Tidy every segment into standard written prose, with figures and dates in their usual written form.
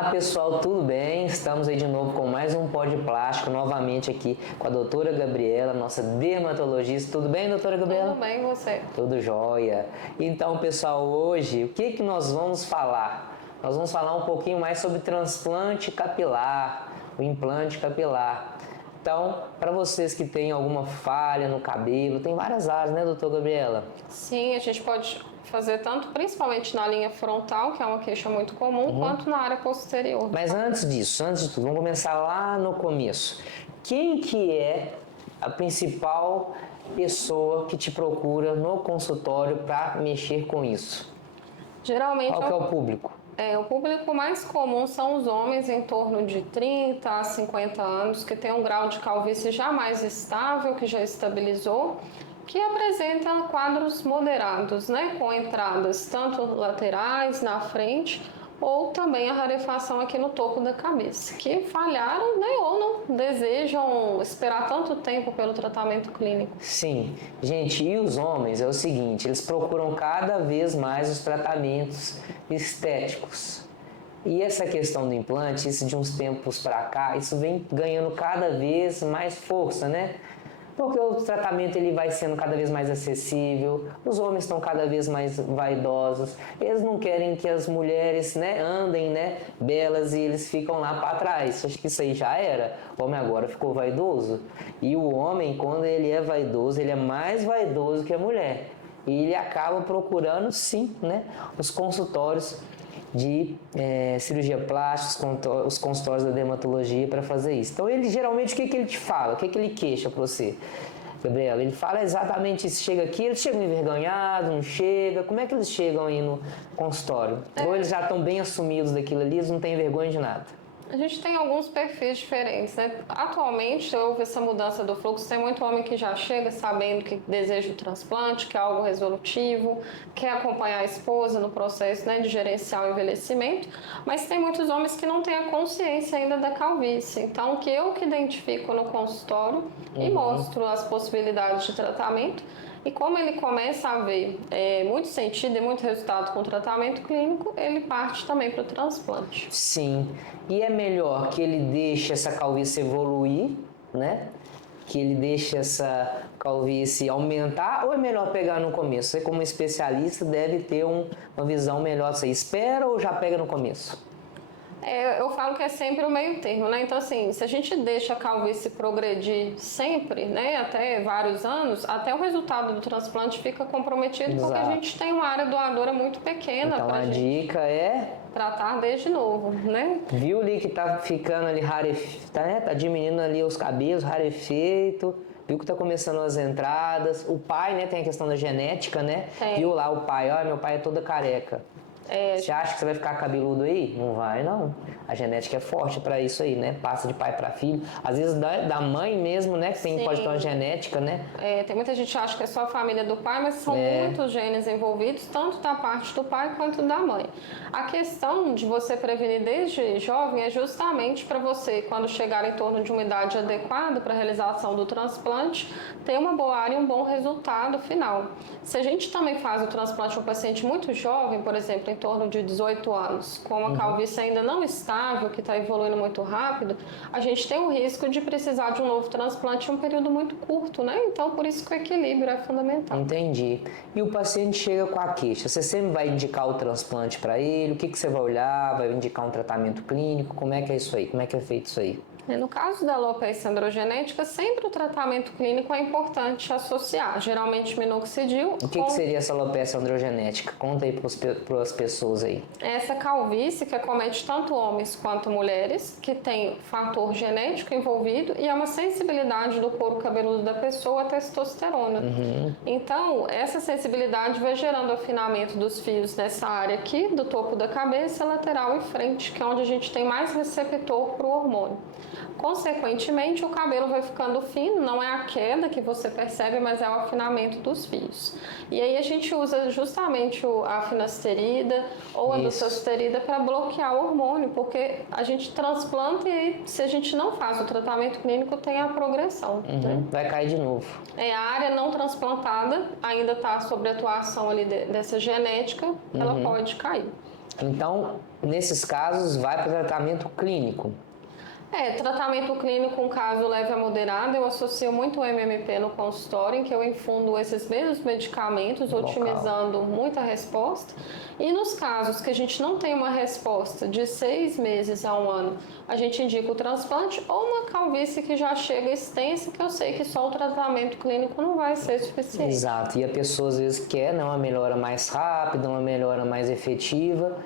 Olá pessoal, tudo bem? Estamos aí de novo com mais um Pó de Plástico, novamente aqui com a doutora Gabriela, nossa dermatologista. Tudo bem, doutora Gabriela? Tudo bem, e você? Tudo jóia. Então pessoal, hoje o que nós vamos falar? Nós vamos falar um pouquinho mais sobre transplante capilar, o implante capilar. Então, para vocês que têm alguma falha no cabelo, tem várias áreas, né, doutora Gabriela? Sim, a gente pode fazer tanto, principalmente na linha frontal, que é uma queixa muito comum, quanto na área posterior. Mas antes disso, antes de tudo, vamos começar lá no começo. Quem que é a principal pessoa que te procura no consultório para mexer com isso? Geralmente, Qual que é o público? o público mais comum são os homens em torno de 30 a 50 anos, que tem um grau de calvície já mais estável, que já estabilizou, que apresenta quadros moderados, né, com entradas tanto laterais, na frente, ou também a rarefação aqui no topo da cabeça, que falharam, né, ou não desejam esperar tanto tempo pelo tratamento clínico. Sim, gente, e os homens é o seguinte, eles procuram cada vez mais os tratamentos estéticos. E essa questão do implante, isso de uns tempos para cá, isso vem ganhando cada vez mais força, né? Porque o tratamento ele vai sendo cada vez mais acessível, os homens estão cada vez mais vaidosos, eles não querem que as mulheres, né, andem, né, belas e eles ficam lá para trás. Acho que isso aí já era. O homem agora ficou vaidoso. E o homem, quando ele é vaidoso, ele é mais vaidoso que a mulher. E ele acaba procurando, sim, né, os consultórios de cirurgia plástica, os consultórios da dermatologia para fazer isso. Então ele geralmente o que ele te fala? O que ele queixa para você, Gabriela? Ele fala exatamente isso, chega aqui, eles chegam envergonhados, não chega, como é que eles chegam aí no consultório? Ou eles já estão bem assumidos daquilo ali, eles não têm vergonha de nada? A gente tem alguns perfis diferentes, né? Atualmente houve essa mudança do fluxo, tem muito homem que já chega sabendo que deseja o transplante, que é algo resolutivo, quer acompanhar a esposa no processo, né, de gerenciar o envelhecimento, mas tem muitos homens que não têm a consciência ainda da calvície. Então, que eu que identifico no consultório e mostro as possibilidades de tratamento. E como ele começa a ver muito sentido e muito resultado com o tratamento clínico, ele parte também para o transplante. Sim, e é melhor que ele deixe essa calvície evoluir, né? Que ele deixe essa calvície aumentar, ou é melhor pegar no começo? Você como especialista deve ter uma visão melhor. Você espera ou já pega no começo? Eu falo que é sempre o meio termo, né? Então, assim, se a gente deixa a calvície progredir sempre, né, até vários anos, até o resultado do transplante fica comprometido. Exato. Porque a gente tem uma área doadora muito pequena. Então, a dica é tratar desde novo, né? Viu ali que tá ficando ali rarefeito, tá diminuindo ali os cabelos, rarefeito. Viu que tá começando as entradas. O pai, né, tem a questão da genética, né? Tem. Viu lá o pai, ó, meu pai é toda careca. Você acha que você vai ficar cabeludo aí? Não vai, não. A genética é forte para isso aí, né? Passa de pai para filho. Às vezes da mãe mesmo, né? Que tem, pode ter uma genética, né? Tem muita gente que acha que é só a família do pai, mas são muitos genes envolvidos, tanto da parte do pai quanto da mãe. A questão de você prevenir desde jovem é justamente para você, quando chegar em torno de uma idade adequada para a realização do transplante, ter uma boa área e um bom resultado final. Se a gente também faz o transplante de um paciente muito jovem, por exemplo, em torno de 18 anos, com uma calvície ainda não estável, que está evoluindo muito rápido, a gente tem o risco de precisar de um novo transplante em um período muito curto, né? Então, por isso que o equilíbrio é fundamental. Entendi. E o paciente chega com a queixa, você sempre vai indicar o transplante para ele? O que você vai olhar? Vai indicar um tratamento clínico? Como é que é isso aí? Como é que é feito isso aí? No caso da alopecia androgenética, sempre o tratamento clínico é importante associar, geralmente minoxidil. O que seria essa alopecia androgenética? Conta aí para as pessoas aí. Essa calvície que acomete tanto homens quanto mulheres, que tem fator genético envolvido e é uma sensibilidade do couro cabeludo da pessoa à testosterona. Então, essa sensibilidade vai gerando afinamento dos fios nessa área aqui, do topo da cabeça, lateral e frente, que é onde a gente tem mais receptor para o hormônio. Consequentemente, o cabelo vai ficando fino, não é a queda que você percebe, mas é o afinamento dos fios. E aí a gente usa justamente a finasterida ou a dutasterida para bloquear o hormônio, porque a gente transplanta e aí, se a gente não faz o tratamento clínico, tem a progressão. Né? Vai cair de novo. A área não transplantada ainda está sob atuação ali dessa genética, ela pode cair. Então, nesses casos, vai para o tratamento clínico. Tratamento clínico com caso leve a moderado, eu associo muito o MMP no consultório, em que eu infundo esses mesmos medicamentos, otimizando muito a resposta. E nos casos que a gente não tem uma resposta de 6 meses a 1 ano, a gente indica o transplante ou uma calvície que já chega extensa, que eu sei que só o tratamento clínico não vai ser suficiente. Exato, e a pessoa às vezes quer uma melhora mais rápida, uma melhora mais efetiva,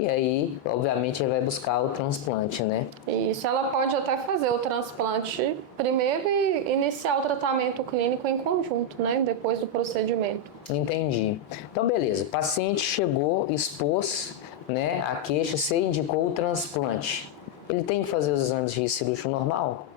e aí, obviamente, ele vai buscar o transplante, né? Isso, ela pode até fazer o transplante primeiro e iniciar o tratamento clínico em conjunto, né? Depois do procedimento. Entendi. Então, beleza. O paciente chegou, expôs, né, a queixa, você indicou o transplante. Ele tem que fazer os exames de risco cirúrgico normal?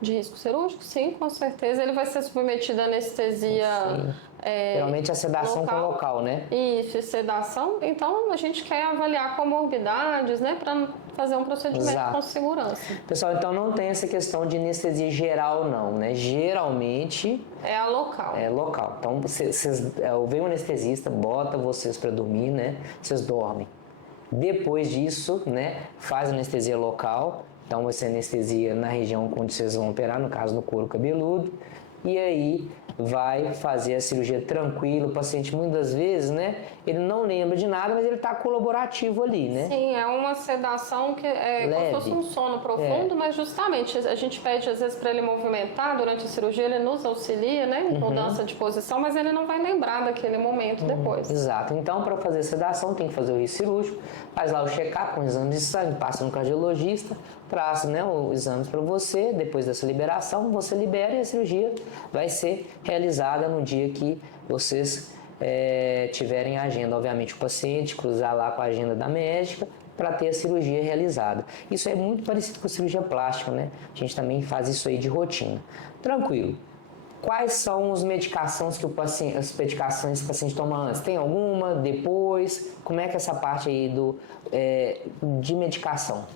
De risco cirúrgico? Sim, com certeza. Ele vai ser submetido à anestesia. Geralmente a sedação com local, né? Isso, sedação. Então a gente quer avaliar comorbidades, né, para fazer um procedimento com segurança. Pessoal, então não tem essa questão de anestesia geral, não, né? Geralmente é a local. É local. Então vem um anestesista, bota vocês para dormir, né? Vocês dormem. Depois disso, né, faz anestesia local. Então vai ser anestesia na região onde vocês vão operar, no caso no couro cabeludo. E aí vai fazer a cirurgia tranquilo. O paciente muitas vezes, né, ele não lembra de nada, mas ele está colaborativo ali, né? Sim, é uma sedação que é como se fosse um sono profundo, mas justamente a gente pede às vezes para ele movimentar durante a cirurgia, ele nos auxilia, né, em mudança de posição, mas ele não vai lembrar daquele momento depois. Exato. Então, para fazer sedação, tem que fazer o risco cirúrgico, faz lá o check-up com exames de sangue, passa no cardiologista, traz, né, os exames para você. Depois dessa liberação, você libera e a cirurgia vai ser realizada no dia que vocês tiverem a agenda. Obviamente, o paciente cruzar lá com a agenda da médica para ter a cirurgia realizada. Isso é muito parecido com a cirurgia plástica, né? A gente também faz isso aí de rotina. Tranquilo. Quais são as medicações que o paciente toma antes? Tem alguma? Depois? Como é que é essa parte aí de medicação?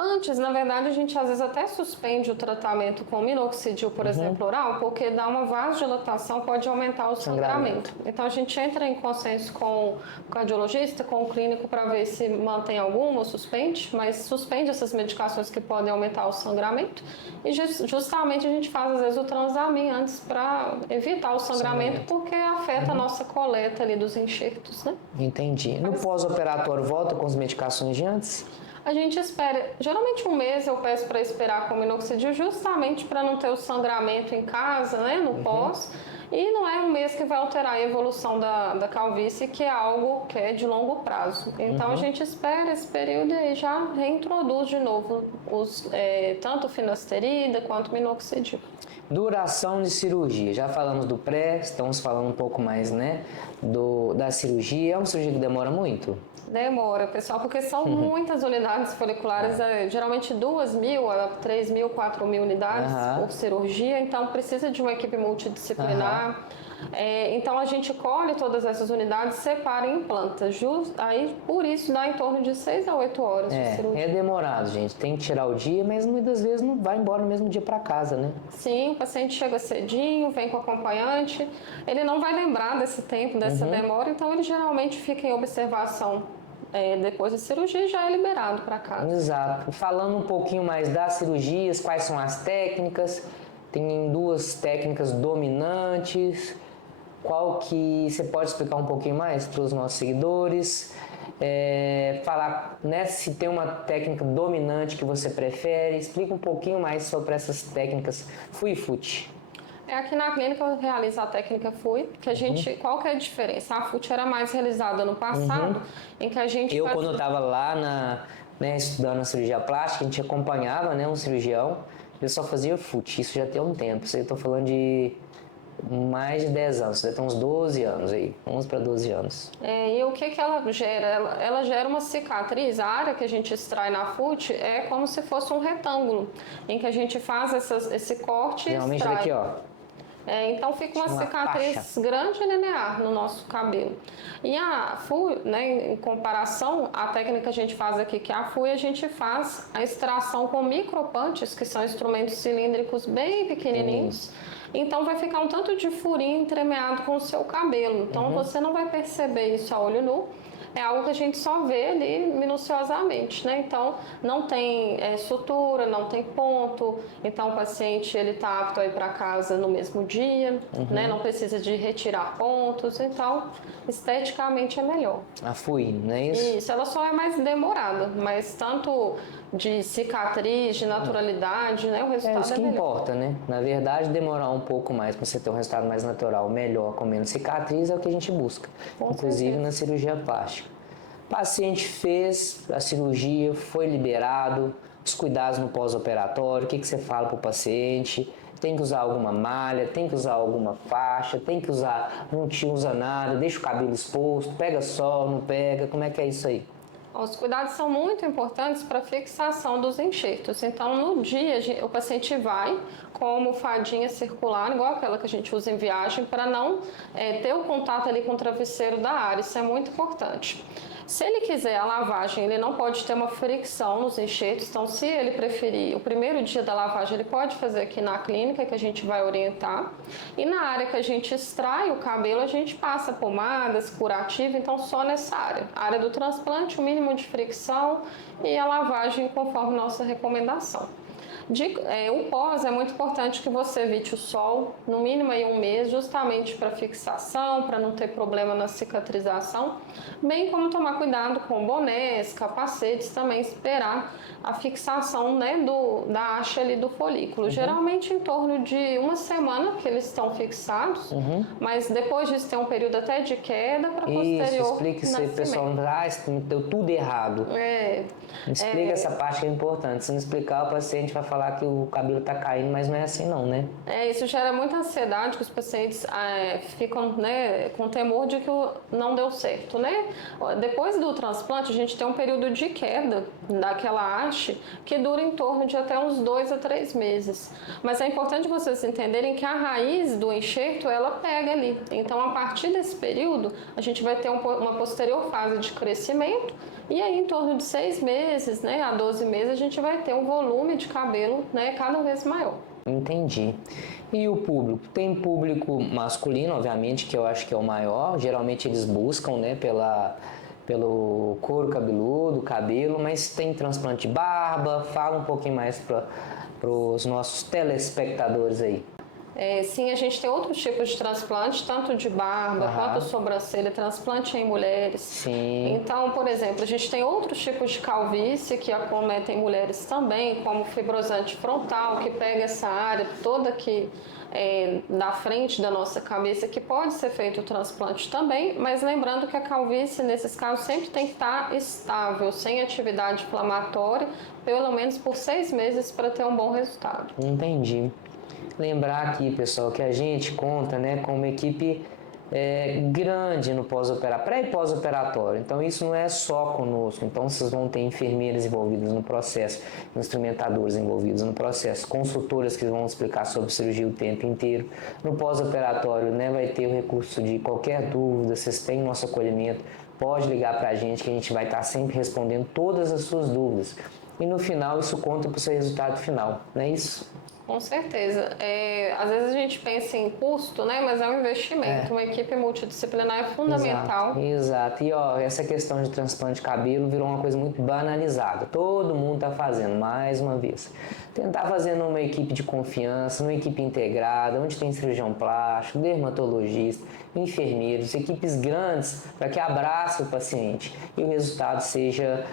Antes, na verdade, a gente às vezes até suspende o tratamento com minoxidil, por exemplo, oral, porque dá uma vasodilatação, pode aumentar o sangramento. Então, a gente entra em consenso com o cardiologista, com o clínico, para ver se mantém alguma ou suspende, mas suspende essas medicações que podem aumentar o sangramento. E justamente a gente faz, às vezes, o Transamin antes para evitar o sangramento, porque afeta a nossa coleta ali dos enxertos, né? Entendi. No pós-operatório, volta com as medicações de antes? A gente espera, geralmente 1 mês eu peço para esperar com minoxidil, justamente para não ter o sangramento em casa, né, no pós. E não é 1 mês que vai alterar a evolução da calvície, que é algo que é de longo prazo. Então a gente espera esse período e aí já reintroduz de novo tanto finasterida quanto minoxidil. Duração de cirurgia. Já falamos do pré, estamos falando um pouco mais, né, da cirurgia. É uma cirurgia que demora muito? Demora, pessoal, porque são muitas unidades foliculares, geralmente 2.000 a 3.000, 4.000 unidades por cirurgia, então precisa de uma equipe multidisciplinar. Então a gente colhe todas essas unidades, separa e implanta. Aí por isso dá em torno de 6 a 8 horas de cirurgia. É demorado, gente. Tem que tirar o dia, mas muitas vezes não vai embora no mesmo dia para casa, né? Sim, o paciente chega cedinho, vem com acompanhante. Ele não vai lembrar desse tempo, dessa demora, então ele geralmente fica em observação depois da cirurgia e já é liberado para casa. Exato. Falando um pouquinho mais das cirurgias, quais são as técnicas? Tem 2 técnicas dominantes. Qual que você pode explicar um pouquinho mais para os nossos seguidores? Falar, né, se tem uma técnica dominante que você prefere. Explica um pouquinho mais sobre essas técnicas FUI e FUT. Aqui na clínica eu realizo a técnica FUI, que a gente, qual que é a diferença? A FUT era mais realizada no passado, em que a gente quando eu estava lá estudando a cirurgia plástica, a gente acompanhava, né, um cirurgião, ele só fazia FUT, isso já tem um tempo, isso aí eu estou falando de mais de 10 anos, já tem uns 12 anos aí, 11 para 12 anos. E o que ela gera? Ela gera uma cicatriz. A área que a gente extrai na FUT é como se fosse um retângulo, em que a gente faz esse corte Realmente e extrai. Daqui, ó. Então fica uma cicatriz faixa grande e linear no nosso cabelo. E a FUI, né, em comparação, a técnica que a gente faz aqui, que é a FUI, a gente faz a extração com micropunches, que são instrumentos cilíndricos bem pequenininhos. Então vai ficar um tanto de furinho entremeado com o seu cabelo. Então você não vai perceber isso a olho nu. é algo que a gente só vê ali minuciosamente, né? Então, não tem sutura, não tem ponto, então o paciente ele está apto a ir para casa no mesmo dia, né? Não precisa de retirar pontos, então esteticamente é melhor. A fluindo, não é isso? Isso, ela só é mais demorada, mas tanto de cicatriz, de naturalidade, né? O resultado isso que melhor. importa, né? Na verdade, demorar um pouco mais para você ter um resultado mais natural, melhor, com menos cicatriz, é o que a gente busca, inclusive na cirurgia plástica. O paciente fez a cirurgia, foi liberado, os cuidados no pós-operatório, o que você fala para o paciente? Tem que usar alguma malha, tem que usar alguma faixa, tem que usar, não te usa nada, deixa o cabelo exposto, pega sol, não pega, como é que é isso aí? Os cuidados são muito importantes para a fixação dos enxertos. Então, no dia, o paciente vai com a almofadinha circular, igual aquela que a gente usa em viagem, para não ter o contato ali com o travesseiro da área. Isso é muito importante. Se ele quiser a lavagem, ele não pode ter uma fricção nos enxertos. Então, se ele preferir o primeiro dia da lavagem, ele pode fazer aqui na clínica, que a gente vai orientar. E na área que a gente extrai o cabelo, a gente passa pomadas, curativo, então só nessa área. A área do transplante, o mínimo de fricção e a lavagem conforme nossa recomendação. O pós é muito importante que você evite o sol, no mínimo aí 1 mês, justamente para fixação, para não ter problema na cicatrização, bem como tomar cuidado com bonés, capacetes, também esperar a fixação, né, da haste ali do folículo. Geralmente em torno de 1 semana que eles estão fixados, mas depois disso tem um período até de queda para posterior Isso, explica isso aí, pessoal. Deu tudo errado. Explica essa parte que é importante. Se não explicar, o paciente vai falar que o cabelo está caindo, mas não é assim não, né? Isso gera muita ansiedade, que os pacientes ficam, né, com temor de que não deu certo, né? Depois do transplante, a gente tem um período de queda daquela haste que dura em torno de até uns 2 a 3 meses. Mas é importante vocês entenderem que a raiz do enxerto, ela pega ali. Então, a partir desse período, a gente vai ter uma posterior fase de crescimento e aí, em torno de 6 meses, né, a 12 meses, a gente vai ter um volume de cabelo, né, cada vez maior. Entendi. E o público? Tem público masculino, obviamente, que eu acho que é o maior. Geralmente eles buscam, né, pelo couro cabeludo, cabelo, mas tem transplante de barba. Fala um pouquinho mais para os nossos telespectadores aí. Sim, a gente tem outros tipos de transplante, tanto de barba quanto sobrancelha, transplante em mulheres. Sim. Então, por exemplo, a gente tem outros tipos de calvície que acometem mulheres também, como fibrosante frontal, que pega essa área toda aqui da frente da nossa cabeça, que pode ser feito o transplante também, mas lembrando que a calvície, nesses casos, sempre tem que estar estável, sem atividade inflamatória, pelo menos por 6 meses para ter um bom resultado. Entendi. Lembrar aqui, pessoal, que a gente conta, né, com uma equipe grande no pré e pós-operatório. Então, isso não é só conosco. Então, vocês vão ter enfermeiras envolvidas no processo, instrumentadores envolvidos no processo, consultoras que vão explicar sobre cirurgia o tempo inteiro. No pós-operatório, né, vai ter o recurso de qualquer dúvida, vocês têm nosso acolhimento, pode ligar para a gente que a gente vai estar sempre respondendo todas as suas dúvidas. E no final, isso conta para o seu resultado final, não é isso? Com certeza. Às vezes a gente pensa em custo, né? Mas é um investimento. Uma equipe multidisciplinar é fundamental. Exato. E essa questão de transplante de cabelo virou uma coisa muito banalizada. Todo mundo está fazendo, mais uma vez. Tentar fazer numa equipe de confiança, numa equipe integrada, onde tem cirurgião plástico, dermatologista, enfermeiros, equipes grandes para que abrace o paciente e o resultado seja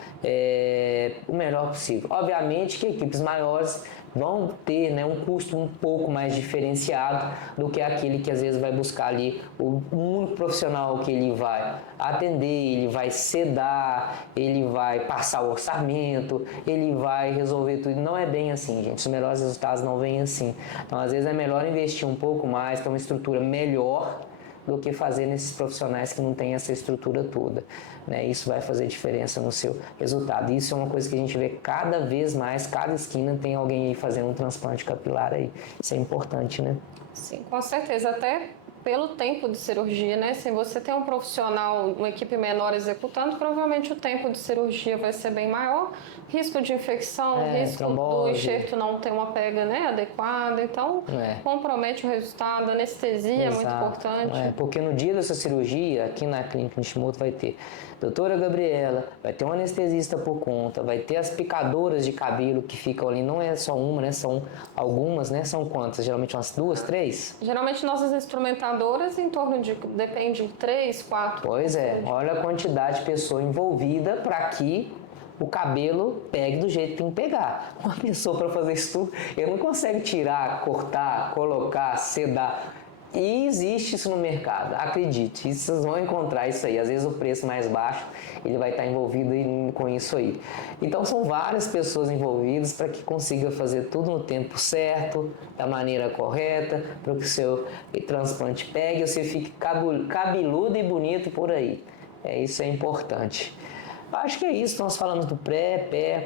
o melhor possível. Obviamente que equipes maiores vão ter, né, um custo um pouco mais diferenciado do que aquele que às vezes vai buscar ali o único profissional que ele vai atender, ele vai sedar, ele vai passar o orçamento, ele vai resolver tudo. Não é bem assim, gente. Os melhores resultados não vêm assim. Então, às vezes é melhor investir um pouco mais, ter uma estrutura melhor do que fazer nesses profissionais que não têm essa estrutura toda, né? Isso vai fazer diferença no seu resultado. Isso é uma coisa que a gente vê cada vez mais, cada esquina tem alguém aí fazendo um transplante capilar aí. Isso é importante, né? Sim, com certeza. Até pelo tempo de cirurgia, né? Se você tem um profissional, uma equipe menor executando, provavelmente o tempo de cirurgia vai ser bem maior. Risco de infecção, risco trombose, do enxerto não ter uma pega, né, adequada. Então, compromete o resultado. A anestesia é muito importante. Porque no dia dessa cirurgia, aqui na clínica Nishimoto vai ter doutora Gabriela, vai ter um anestesista por conta, vai ter as picadoras de cabelo que ficam ali, não é só uma, né? São algumas, né? São quantas? Geralmente umas 2, 3? Geralmente nossas instrumentadoras em torno de, depende de 3, 4. Pois é, olha a quantidade de pessoa envolvida para que o cabelo pegue do jeito que tem que pegar. Uma pessoa para fazer isso tudo, ele não consegue tirar, cortar, colocar, sedar. E existe isso no mercado, acredite, vocês vão encontrar isso aí. Às vezes o preço mais baixo, ele vai estar envolvido com isso aí. Então são várias pessoas envolvidas para que consiga fazer tudo no tempo certo, da maneira correta, para que o seu transplante pegue e você fique cabeludo e bonito por aí. Isso é importante. Acho que é isso, nós falamos do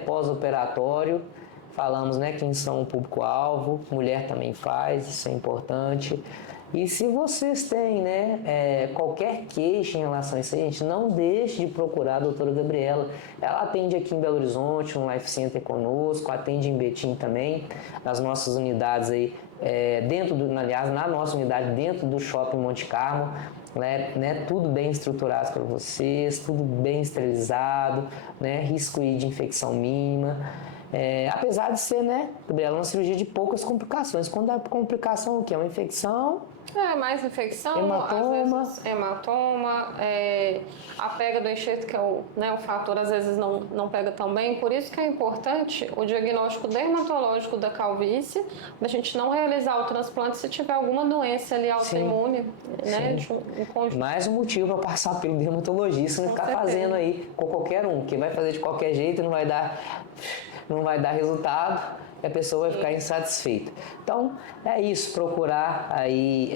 pós-operatório, falamos, né, quem são o público-alvo, mulher também faz, isso é importante. E se vocês têm, né, qualquer queixa em relação a isso aí, gente, não deixe de procurar a doutora Gabriela. Ela atende aqui em Belo Horizonte, um Life Center conosco, atende em Betim também, nas nossas unidades aí, aliás, na nossa unidade dentro do Shopping Monte Carlo. Né, tudo bem estruturado para vocês, tudo bem esterilizado, né, risco de infecção mínima. Apesar de ser, né, Gabriela, uma cirurgia de poucas complicações. Quando a complicação o quê? Uma infecção? Mais infecção, hematoma. Às vezes hematoma, a pega do enxerto, que é o fator, às vezes não pega tão bem. Por isso que é importante o diagnóstico dermatológico da calvície, para a gente não realizar o transplante se tiver alguma doença ali autoimune, né? Mais um motivo para passar pelo dermatologista, não ficar fazendo aí com qualquer um, que vai fazer de qualquer jeito e não vai dar resultado. E a pessoa vai ficar insatisfeita. Então, é isso, procurar aí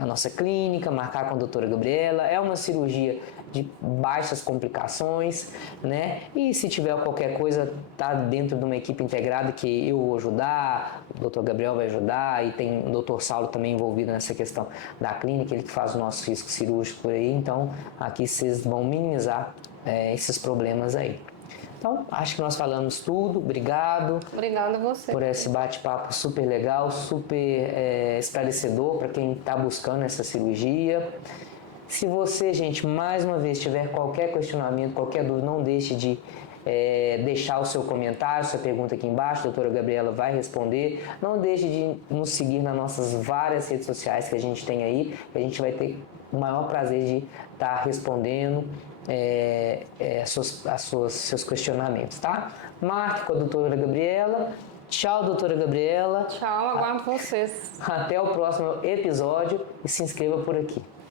a nossa clínica, marcar com a doutora Gabriela. É uma cirurgia de baixas complicações, né? E se tiver qualquer coisa, tá dentro de uma equipe integrada que eu vou ajudar, o doutor Gabriel vai ajudar, e tem o doutor Saulo também envolvido nessa questão da clínica, ele que faz o nosso risco cirúrgico por aí. Então, aqui vocês vão minimizar esses problemas aí. Então, acho que nós falamos tudo. Obrigado. Obrigada a você. Por esse bate-papo super legal, super esclarecedor para quem está buscando essa cirurgia. Se você, gente, mais uma vez tiver qualquer questionamento, qualquer dúvida, não deixe de deixar o seu comentário, sua pergunta aqui embaixo. A doutora Gabriela vai responder. Não deixe de nos seguir nas nossas várias redes sociais que a gente tem aí. A gente vai ter o maior prazer de estar respondendo seus questionamentos, tá? Marque com a doutora Gabriela. Tchau, doutora Gabriela. Tchau, aguardo vocês. Até o próximo episódio e se inscreva por aqui.